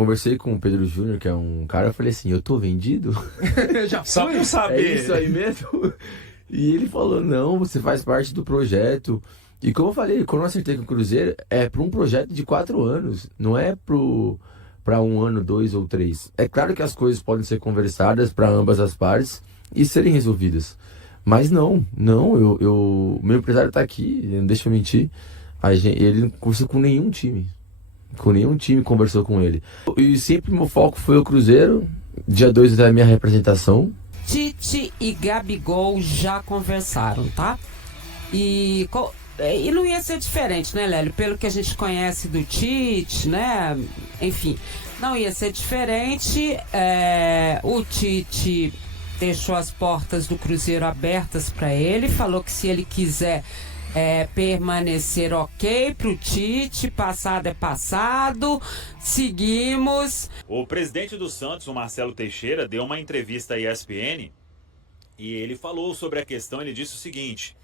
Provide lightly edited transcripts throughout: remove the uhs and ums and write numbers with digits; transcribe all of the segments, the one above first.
conversei com o Pedro Júnior, que é um cara, eu falei assim, eu tô vendido? Já Só foi? pra saber. É isso aí mesmo? E ele falou, não, você faz parte do projeto. E como eu falei, quando eu acertei com o Cruzeiro, é para um projeto de 4 anos, não é para um ano, 2 ou 3. É claro que as coisas podem ser conversadas para ambas as partes e serem resolvidas. Mas não, o meu empresário tá aqui, não deixa eu mentir. Ele não conversou com nenhum time. Com nenhum time conversou com ele. E sempre meu foco foi o Cruzeiro. Dia 2 é a minha representação. Tite e Gabigol já conversaram, tá? E não ia ser diferente, né, Lélio? Pelo que a gente conhece do Tite, né? Enfim, não ia ser diferente. O Tite deixou as portas do Cruzeiro abertas para ele, falou que se ele quiser permanecer ok pro Tite, passado é passado, seguimos. O presidente do Santos, o Marcelo Teixeira, deu uma entrevista à ESPN e ele falou sobre a questão. Ele disse o seguinte: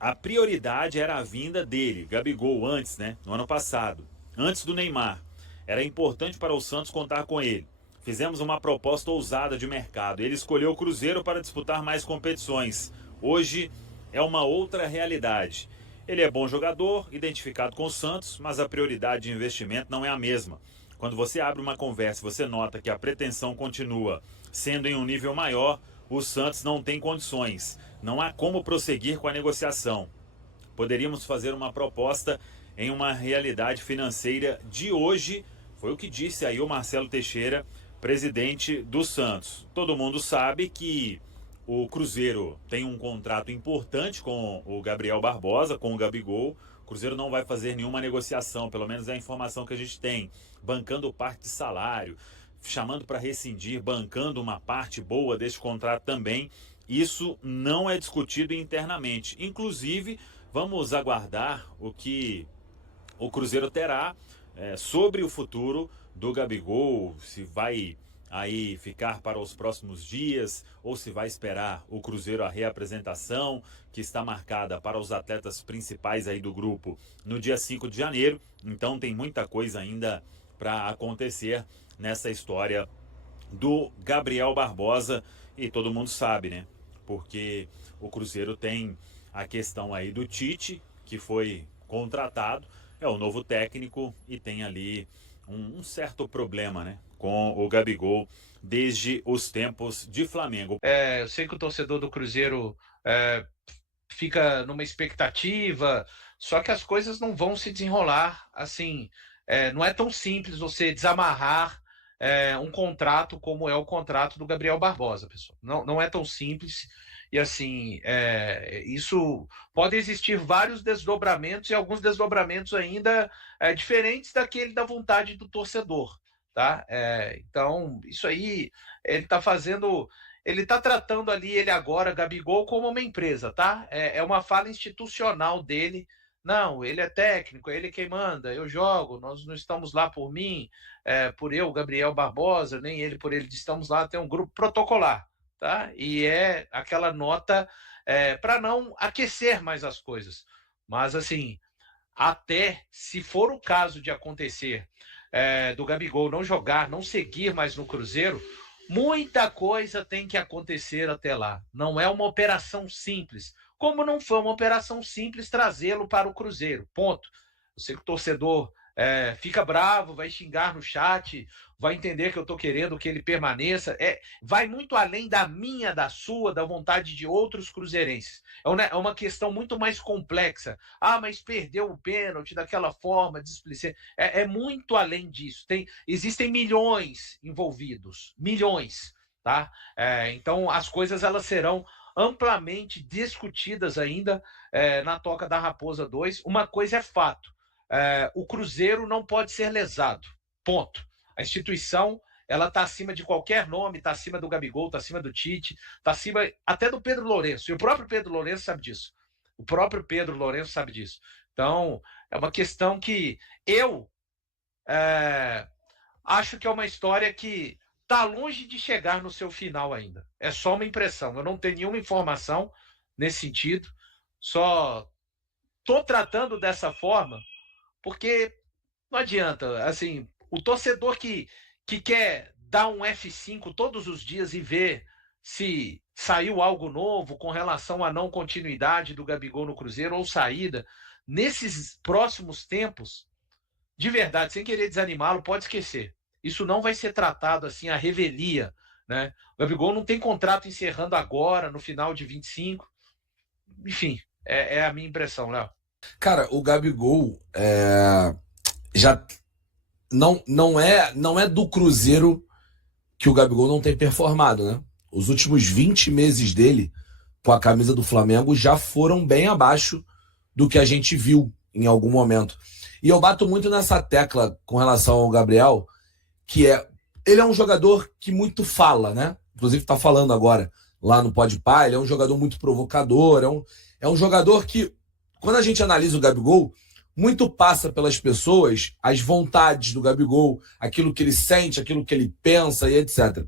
a prioridade era a vinda dele, Gabigol, antes, né, no ano passado, antes do Neymar. Era importante para o Santos contar com ele. Fizemos uma proposta ousada de mercado. Ele escolheu o Cruzeiro para disputar mais competições. Hoje é uma outra realidade. Ele é bom jogador, identificado com o Santos, mas a prioridade de investimento não é a mesma. Quando você abre uma conversa e você nota que a pretensão continua sendo em um nível maior, o Santos não tem condições. Não há como prosseguir com a negociação. Poderíamos fazer uma proposta em uma realidade financeira de hoje, foi o que disse aí o Marcelo Teixeira, presidente do Santos. Todo mundo sabe que o Cruzeiro tem um contrato importante com o Gabriel Barbosa, com o Gabigol. O Cruzeiro não vai fazer nenhuma negociação, pelo menos é a informação que a gente tem, bancando parte de salário, chamando para rescindir, bancando uma parte boa deste contrato também. Isso não é discutido internamente. Inclusive, vamos aguardar o que o Cruzeiro terá sobre o futuro do Gabigol, se vai aí ficar para os próximos dias ou se vai esperar o Cruzeiro a reapresentação, que está marcada para os atletas principais aí do grupo no dia 5 de janeiro. Então tem muita coisa ainda para acontecer nessa história do Gabriel Barbosa, e todo mundo sabe, né? Porque o Cruzeiro tem a questão aí do Tite, que foi contratado, é o novo técnico e tem ali um certo problema, né, com o Gabigol desde os tempos de Flamengo. Eu sei que o torcedor do Cruzeiro fica numa expectativa, só que as coisas não vão se desenrolar assim. Não é tão simples você desamarrar um contrato como é o contrato do Gabriel Barbosa, pessoal. Não é tão simples. E assim, isso pode existir vários desdobramentos e alguns desdobramentos ainda diferentes daquele da vontade do torcedor, tá? Então, isso aí, ele está fazendo, ele está tratando ali, ele agora, Gabigol, como uma empresa, tá? É uma fala institucional dele. Não, ele é técnico, é ele quem manda, eu jogo, nós não estamos lá por mim, por eu, Gabriel Barbosa, nem ele por ele, estamos lá, tem um grupo protocolar. Tá? E é aquela nota para não aquecer mais as coisas. Mas, assim, até se for o caso de acontecer do Gabigol não jogar, não seguir mais no Cruzeiro, muita coisa tem que acontecer até lá. Não é uma operação simples. Como não foi uma operação simples trazê-lo para o Cruzeiro. Ponto. Eu sei que o torcedor fica bravo, vai xingar no chat, vai entender que eu estou querendo que ele permaneça. Vai muito além da minha, da sua, da vontade de outros cruzeirenses. É uma questão muito mais complexa. Mas perdeu o pênalti daquela forma, displicente. É muito além disso. Existem milhões envolvidos. Milhões. Tá? Então, as coisas elas serão amplamente discutidas ainda na Toca da Raposa 2. Uma coisa é fato. O Cruzeiro não pode ser lesado. Ponto. A instituição ela está acima de qualquer nome, está acima do Gabigol, está acima do Tite, está acima até do Pedro Lourenço. E o próprio Pedro Lourenço sabe disso. O próprio Pedro Lourenço sabe disso. Então, é uma questão que eu acho que é uma história que está longe de chegar no seu final ainda. É só uma impressão. Eu não tenho nenhuma informação nesse sentido. Só estou tratando dessa forma porque não adianta, assim, O torcedor que quer dar um F5 todos os dias e ver se saiu algo novo com relação à não continuidade do Gabigol no Cruzeiro ou saída, nesses próximos tempos, de verdade, sem querer desanimá-lo, pode esquecer. Isso não vai ser tratado assim à revelia, né? O Gabigol não tem contrato encerrando agora, no final de 25. Enfim, é a minha impressão, Léo. Cara, o Gabigol já não é do Cruzeiro que o Gabigol não tem performado, né? Os últimos 20 meses dele com a camisa do Flamengo já foram bem abaixo do que a gente viu em algum momento. E eu bato muito nessa tecla com relação ao Gabriel, que ele é um jogador que muito fala, né? Inclusive tá falando agora lá no Podpah, ele é um jogador muito provocador, é um jogador que, quando a gente analisa o Gabigol, muito passa pelas pessoas as vontades do Gabigol, aquilo que ele sente, aquilo que ele pensa e etc.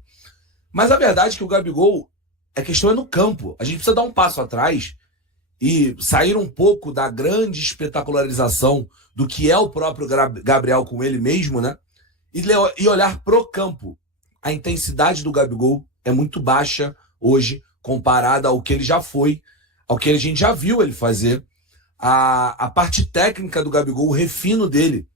Mas a verdade é que o Gabigol, a questão é no campo. A gente precisa dar um passo atrás e sair um pouco da grande espetacularização do que é o próprio Gabriel com ele mesmo, né? E olhar pro campo. A intensidade do Gabigol é muito baixa hoje, comparada ao que ele já foi, ao que a gente já viu ele fazer. A parte técnica do Gabigol, o refino dele,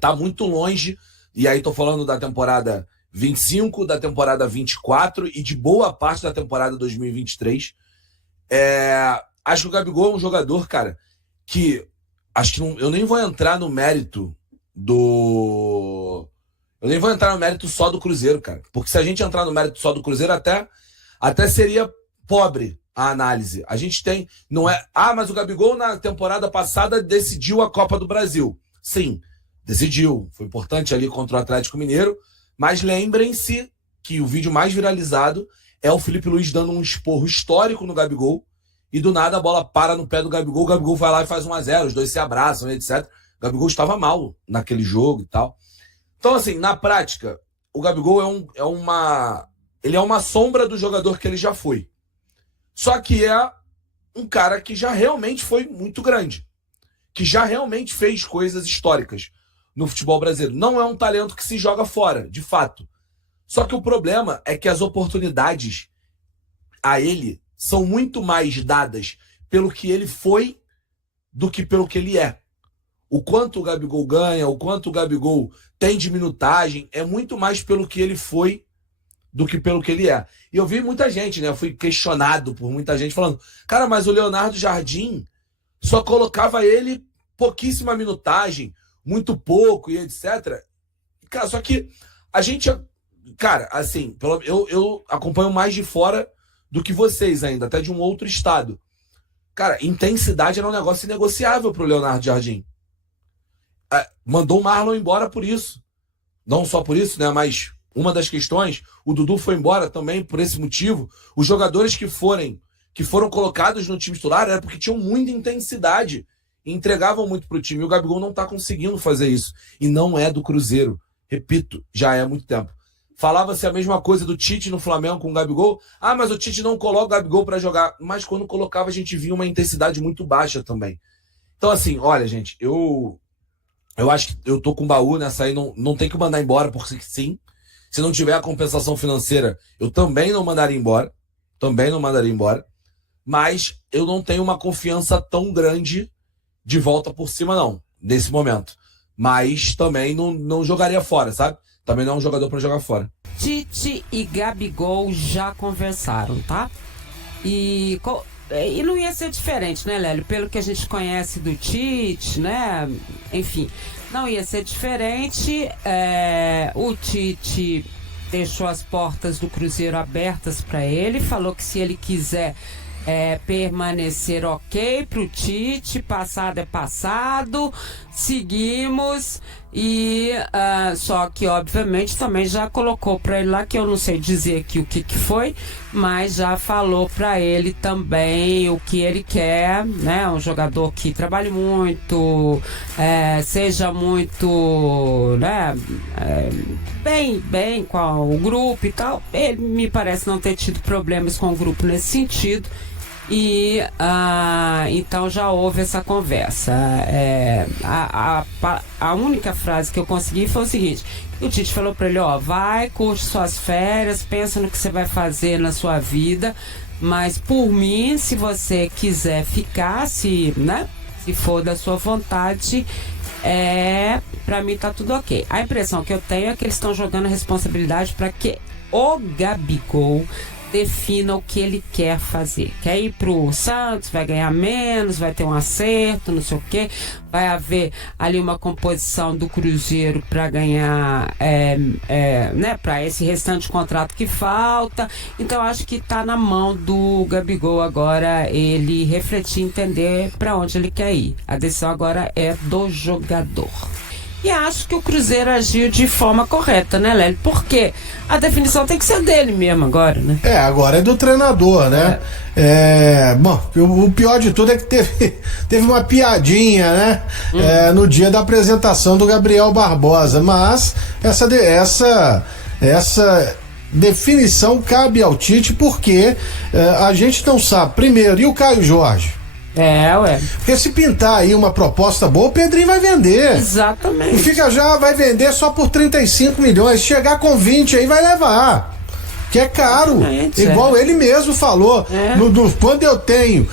tá muito longe. E aí tô falando da temporada 25, da temporada 24 e de boa parte da temporada 2023. Acho que o Gabigol é um jogador, cara, que acho que eu nem vou entrar no mérito do... Eu nem vou entrar no mérito só do Cruzeiro, cara. Porque se a gente entrar no mérito só do Cruzeiro, até seria pobre a análise. A gente tem... Não é... mas o Gabigol na temporada passada decidiu a Copa do Brasil. Sim, decidiu. Foi importante ali contra o Atlético Mineiro. Mas lembrem-se que o vídeo mais viralizado é o Felipe Luiz dando um esporro histórico no Gabigol e do nada a bola para no pé do Gabigol, o Gabigol vai lá e faz 1-0, os dois se abraçam, etc. O Gabigol estava mal naquele jogo e tal. Então, assim, na prática, o Gabigol ele é uma sombra do jogador que ele já foi. Só que é um cara que já realmente foi muito grande, que já realmente fez coisas históricas no futebol brasileiro. Não é um talento que se joga fora, de fato. Só que o problema é que as oportunidades a ele são muito mais dadas pelo que ele foi do que pelo que ele é. O quanto o Gabigol ganha, o quanto o Gabigol tem de minutagem, é muito mais pelo que ele foi do que pelo que ele é. E eu vi muita gente, né? Eu fui questionado por muita gente falando, cara, mas o Leonardo Jardim só colocava ele pouquíssima minutagem, muito pouco e etc. Cara, só que a gente, cara, assim, eu acompanho mais de fora do que vocês ainda, até de um outro estado. Cara, intensidade era um negócio inegociável pro Leonardo Jardim. Mandou o Marlon embora por isso. Não só por isso, né? Mas uma das questões, o Dudu foi embora também por esse motivo. Os jogadores que foram colocados no time titular era porque tinham muita intensidade e entregavam muito pro time. E o Gabigol não tá conseguindo fazer isso. E não é do Cruzeiro. Repito, já é há muito tempo. Falava-se a mesma coisa do Tite no Flamengo com o Gabigol. Mas o Tite não coloca o Gabigol para jogar. Mas quando colocava, a gente via uma intensidade muito baixa também. Então, assim, olha, gente, eu acho que eu tô com o baú nessa aí. Não tem que mandar embora, porque sim. Se não tiver a compensação financeira, eu também não mandaria embora. Mas eu não tenho uma confiança tão grande de volta por cima, não, nesse momento. Mas também não jogaria fora, sabe? Também não é um jogador para jogar fora. Tite e Gabigol já conversaram, tá? E não ia ser diferente, né, Lélio? Pelo que a gente conhece do Tite, né? Enfim, não ia ser diferente. O Tite deixou as portas do Cruzeiro abertas para ele, falou que se ele quiser permanecer ok pro Tite, passado é passado, seguimos. E só que obviamente também já colocou para ele lá, que eu não sei dizer aqui o que foi, mas já falou para ele também o que ele quer, né? Um jogador que trabalhe muito, seja muito, né? Bem com o grupo e tal. Ele me parece não ter tido problemas com o grupo nesse sentido. E então já houve essa conversa. A única frase que eu consegui foi o seguinte: o Tite falou para ele, vai, curte suas férias, pensa no que você vai fazer na sua vida, mas por mim, se você quiser ficar, se for da sua vontade, para mim tá tudo ok. A impressão que eu tenho é que eles estão jogando a responsabilidade para que o Gabigol defina o que ele quer fazer. Quer ir pro Santos, vai ganhar menos, vai ter um acerto, não sei o quê. Vai haver ali uma composição do Cruzeiro para ganhar, para esse restante contrato que falta. Então acho que está na mão do Gabigol agora ele refletir, entender para onde ele quer ir. A decisão agora é do jogador. E acho que o Cruzeiro agiu de forma correta, né, Lélio? Porque a definição tem que ser dele mesmo agora, né? Agora é do treinador, né? Bom, o pior de tudo é que teve uma piadinha, né? No dia da apresentação do Gabriel Barbosa. Mas essa definição cabe ao Tite porque a gente não sabe. Primeiro, e o Caio Jorge? Porque se pintar aí uma proposta boa, o Pedrinho vai vender. Exatamente. E vai vender só por 35 milhões. Chegar com 20 aí vai levar. Que é caro. Igual ele mesmo falou. Quando eu tenho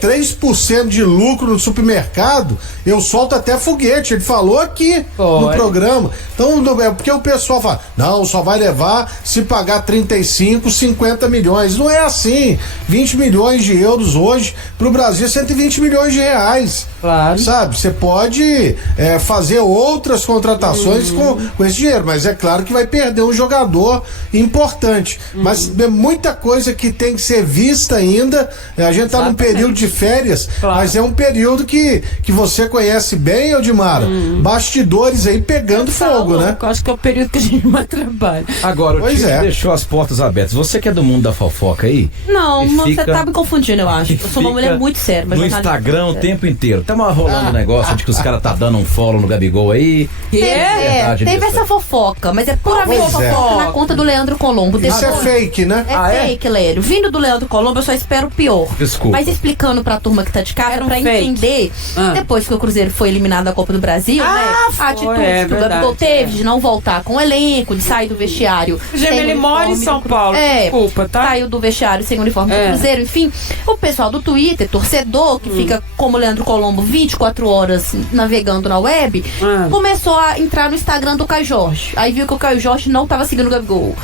3% de lucro no supermercado, eu solto até foguete. Ele falou aqui no programa. Então, porque o pessoal fala, não, só vai levar se pagar 35, 50 milhões. Não é assim. 20 milhões de euros hoje, pro Brasil, 120 milhões de reais. Claro. Sabe? Você pode fazer outras contratações com esse dinheiro, mas é claro que vai perder um jogador importante. Mas é muita coisa que tem que ser vista ainda. A gente tá num período de férias, mas é um período que você conhece bem, Odimara. Bastidores aí pegando fogo, né? Eu acho que é o período que a gente mais trabalha. Agora, o Tite deixou as portas abertas. Você que é do mundo da fofoca aí? Não, você tá me confundindo, eu acho. Eu sou uma mulher muito séria. No Instagram o tempo inteiro. Tá rolando um negócio de que os caras tá dando um follow no Gabigol aí. Teve essa fofoca, mas é puramente fofoca na conta do Leandro Colombo. Isso é fake, né? Fake, Lélio. Vindo do Leandro Colombo, eu só espero o pior. Desculpa. Mas explicando pra turma que tá de casa, pra entender, depois que o Cruzeiro foi eliminado da Copa do Brasil, a atitude que o Gabigol teve de não voltar com o elenco, de sair do vestiário. Ele mora em São Paulo, desculpa, tá? Saiu do vestiário sem uniforme do Cruzeiro, enfim. O pessoal do Twitter, torcedor, que fica como o Leandro Colombo 24 horas navegando na web, começou a entrar no Instagram do Caio Jorge. Aí viu que o Caio Jorge não tava seguindo o Gabigol.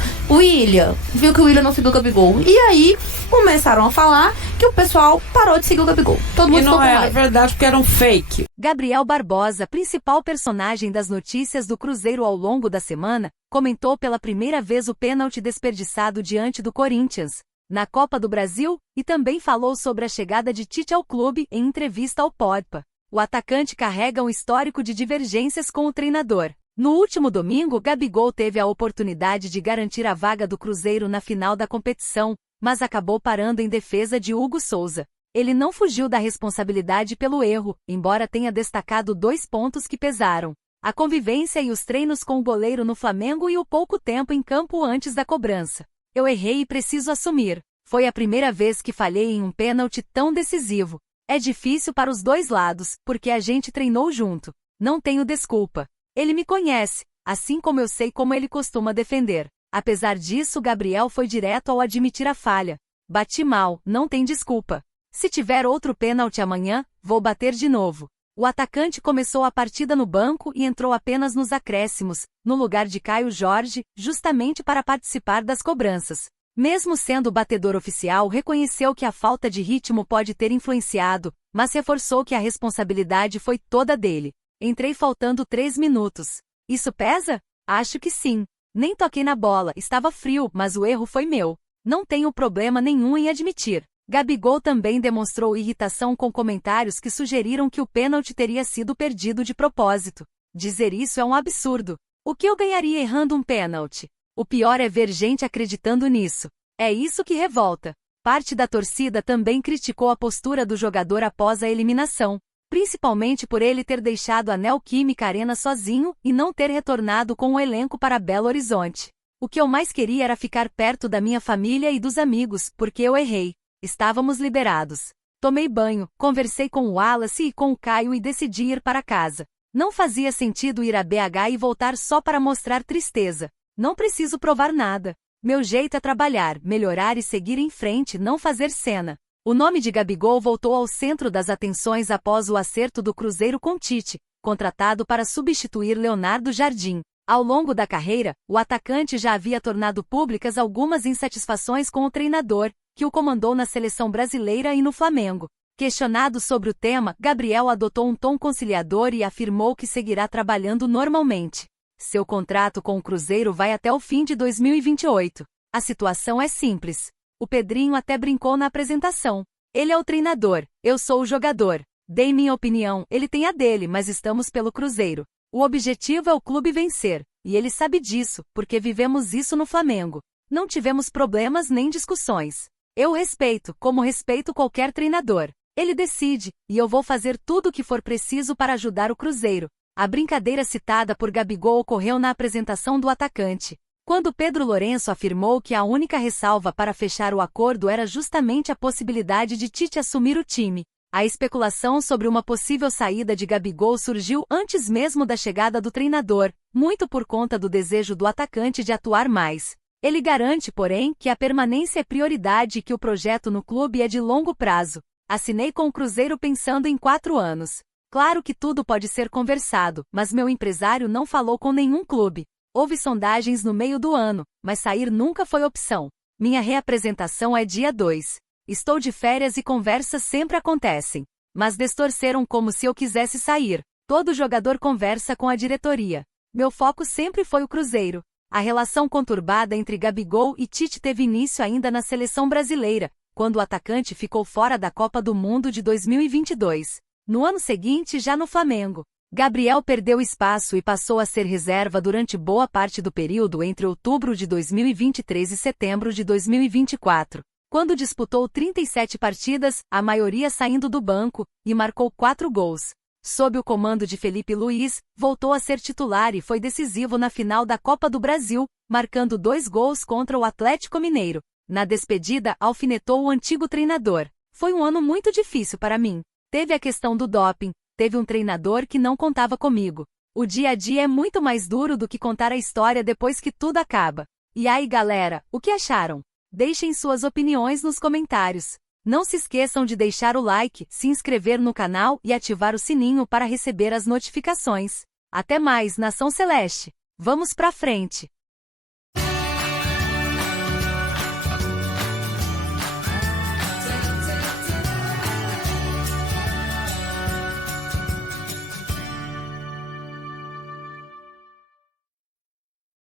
Viu que o William não seguiu o Gabigol. E aí começaram a falar que o pessoal parou de seguir o Gabigol. Todo mundo ficou com raiva. É verdade, porque era um fake. Gabriel Barbosa, principal personagem das notícias do Cruzeiro ao longo da semana, comentou pela primeira vez o pênalti desperdiçado diante do Corinthians, na Copa do Brasil, e também falou sobre a chegada de Tite ao clube em entrevista ao Podpah. O atacante carrega um histórico de divergências com o treinador. No último domingo, Gabigol teve a oportunidade de garantir a vaga do Cruzeiro na final da competição, mas acabou parando em defesa de Hugo Souza. Ele não fugiu da responsabilidade pelo erro, embora tenha destacado 2 pontos que pesaram: a convivência e os treinos com o goleiro no Flamengo e o pouco tempo em campo antes da cobrança. Eu errei e preciso assumir. Foi a primeira vez que falhei em um pênalti tão decisivo. É difícil para os dois lados, porque a gente treinou junto. Não tenho desculpa. Ele me conhece, assim como eu sei como ele costuma defender. Apesar disso, Gabriel foi direto ao admitir a falha. Bati mal, não tem desculpa. Se tiver outro pênalti amanhã, vou bater de novo. O atacante começou a partida no banco e entrou apenas nos acréscimos, no lugar de Caio Jorge, justamente para participar das cobranças. Mesmo sendo o batedor oficial, reconheceu que a falta de ritmo pode ter influenciado, mas reforçou que a responsabilidade foi toda dele. Entrei faltando 3 minutos. Isso pesa? Acho que sim. Nem toquei na bola, estava frio, mas o erro foi meu. Não tenho problema nenhum em admitir. Gabigol também demonstrou irritação com comentários que sugeriram que o pênalti teria sido perdido de propósito. Dizer isso é um absurdo. O que eu ganharia errando um pênalti? O pior é ver gente acreditando nisso. É isso que revolta. Parte da torcida também criticou a postura do jogador após a eliminação, principalmente por ele ter deixado a Neoquímica Arena sozinho e não ter retornado com o elenco para Belo Horizonte. O que eu mais queria era ficar perto da minha família e dos amigos, porque eu errei. Estávamos liberados. Tomei banho, conversei com o Wallace e com o Caio e decidi ir para casa. Não fazia sentido ir a BH e voltar só para mostrar tristeza. Não preciso provar nada. Meu jeito é trabalhar, melhorar e seguir em frente, não fazer cena. O nome de Gabigol voltou ao centro das atenções após o acerto do Cruzeiro com Tite, contratado para substituir Leonardo Jardim. Ao longo da carreira, o atacante já havia tornado públicas algumas insatisfações com o treinador, que o comandou na seleção brasileira e no Flamengo. Questionado sobre o tema, Gabriel adotou um tom conciliador e afirmou que seguirá trabalhando normalmente. Seu contrato com o Cruzeiro vai até o fim de 2028. A situação é simples. O Pedrinho até brincou na apresentação. Ele é o treinador, eu sou o jogador. Dei minha opinião, ele tem a dele, mas estamos pelo Cruzeiro. O objetivo é o clube vencer, e ele sabe disso, porque vivemos isso no Flamengo. Não tivemos problemas nem discussões. Eu respeito, como respeito qualquer treinador. Ele decide, e eu vou fazer tudo o que for preciso para ajudar o Cruzeiro. A brincadeira citada por Gabigol ocorreu na apresentação do atacante, quando Pedro Lourenço afirmou que a única ressalva para fechar o acordo era justamente a possibilidade de Tite assumir o time. A especulação sobre uma possível saída de Gabigol surgiu antes mesmo da chegada do treinador, muito por conta do desejo do atacante de atuar mais. Ele garante, porém, que a permanência é prioridade e que o projeto no clube é de longo prazo. Assinei com o Cruzeiro pensando em 4 anos. Claro que tudo pode ser conversado, mas meu empresário não falou com nenhum clube. Houve sondagens no meio do ano, mas sair nunca foi opção. Minha reapresentação é dia 2. Estou de férias e conversas sempre acontecem. Mas distorceram como se eu quisesse sair. Todo jogador conversa com a diretoria. Meu foco sempre foi o Cruzeiro. A relação conturbada entre Gabigol e Tite teve início ainda na seleção brasileira, quando o atacante ficou fora da Copa do Mundo de 2022. No ano seguinte, já no Flamengo, Gabriel perdeu espaço e passou a ser reserva durante boa parte do período entre outubro de 2023 e setembro de 2024, quando disputou 37 partidas, a maioria saindo do banco, e marcou 4 gols. Sob o comando de Felipe Luiz, voltou a ser titular e foi decisivo na final da Copa do Brasil, marcando 2 gols contra o Atlético Mineiro. Na despedida, alfinetou o antigo treinador. Foi um ano muito difícil para mim. Teve a questão do doping, teve um treinador que não contava comigo. O dia a dia é muito mais duro do que contar a história depois que tudo acaba. E aí, galera, o que acharam? Deixem suas opiniões nos comentários. Não se esqueçam de deixar o like, se inscrever no canal e ativar o sininho para receber as notificações. Até mais, Nação Celeste! Vamos pra frente!